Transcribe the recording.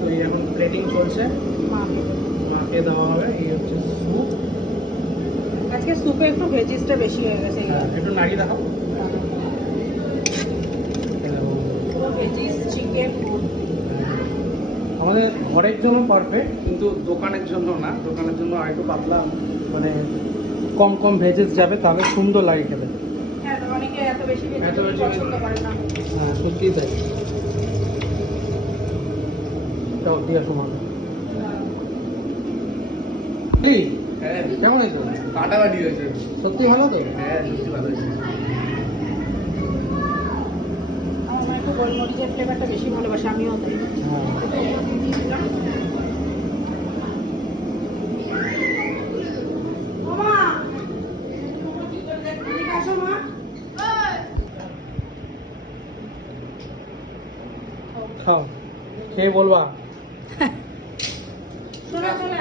তো এই এখন প্লেটিং চলছে, মাকে দেওয়া হবে। এই হচ্ছে স্যুপ। আজকে স্যুপে একটু ভেজিসটা বেশি হয়ে গেছে। একটু নাড়ি দেখাও। পুরো ভেজিস চিকেন। আমাদের ঘরের জন্য পারফেক্ট, কিন্তু দোকানের জন্য না। দোকানের জন্য আর একটু পাতলা, মানে কম কম ভেজেস যাবে, তাহলে সুন্দর লাগে খেতে। হ্যাঁ, অনেকে এত বেশি এত ভেজিস বেশি পছন্দ করে না। হ্যাঁ, সত্যিই তাই। তাও দিয়ে সমান। এই হ্যাঁ, কেমন হয়েছে? ফাটাফাটি হয়েছে। সত্যি ভালো তো? হ্যাঁ, সত্যি ভালো হয়েছে। আমার মা একটু গোলমরিচের ফ্লেভারটা বেশি ভালোবাসে, আমিও তাই। হ্যাঁ। মামা, এদিকে আসো মা। খাও, খেয়ে বলবা। চলে চলে